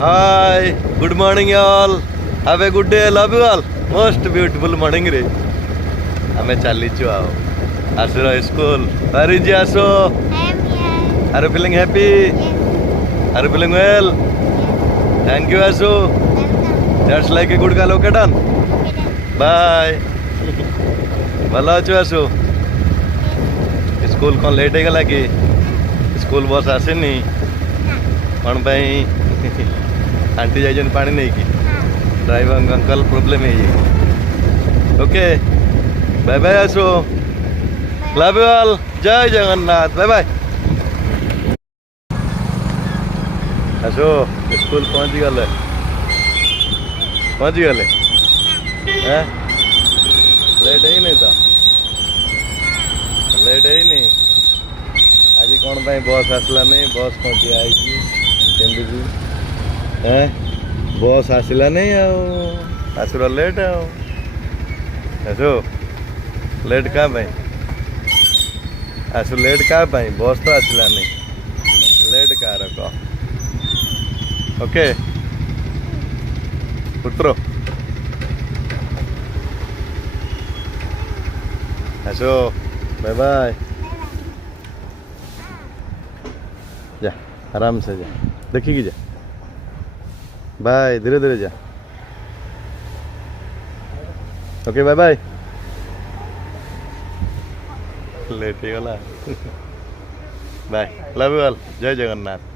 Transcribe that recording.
Hi, good morning all. Have a good day. Love you all. Most beautiful morning रे. हमें चालीचु आओ. Asura school. Pariji aso. I am here. Are you feeling happy? Yes. Are you feeling well? Yes. Thank you aso. Welcome. That's like a good girl. Okay done. Okay then. Bye. ଭଲ ଅଛୁ ଆସୁ Yes. School କ'ଣ ଲେଟ୍ ହେଇଗଲା କି school bus ଆସିନି କ'ଣ ପାଇଁ ଆଣ୍ଟି ଯାଇଛନ୍ତି ପାଣି ନେଇକି ଡ୍ରାଇଭର ଅଙ୍କଲ ପ୍ରୋବ୍ଲେମ୍ ହେଇଯାଇଛି ଓକେ ବାଏ ବାଏ ଆସୁ ଲଭ୍ ୟୁ ଅଲ୍ ଜୟ ଜଗନ୍ନାଥ ବାଏ ବାଏ ଆସୁ ସ୍କୁଲ ପହଞ୍ଚିଗଲେ ଲେଟ୍ ହେଇନି ତ ଲେଟ୍ ହେଇନି ଆଜି କ'ଣ ପାଇଁ ବସ୍ ଆସିଲାନି ବସ୍ କ'ଣ ଠିଆ ହେଇଛି କେମିତି ବସ୍ ଆସିଲାନି ଆଉ ଆସୁର ଲେଟ୍ ଆଉ ଆସୁ ଲେଟ୍ କାହା ପାଇଁ ଆସୁ ଲେଟ୍ କାହା ପାଇଁ ବସ୍ ତ ଆସିଲାନି ଲେଟ୍ କାହାର କହ ଓକେ ପୁତ୍ର आसो बाय बाय जा आराम से जा देखिए जा बाय धीरे धीरे जा ओके बाय बाय लेट ही गला बाय लव यू ऑल जय जगन्नाथ।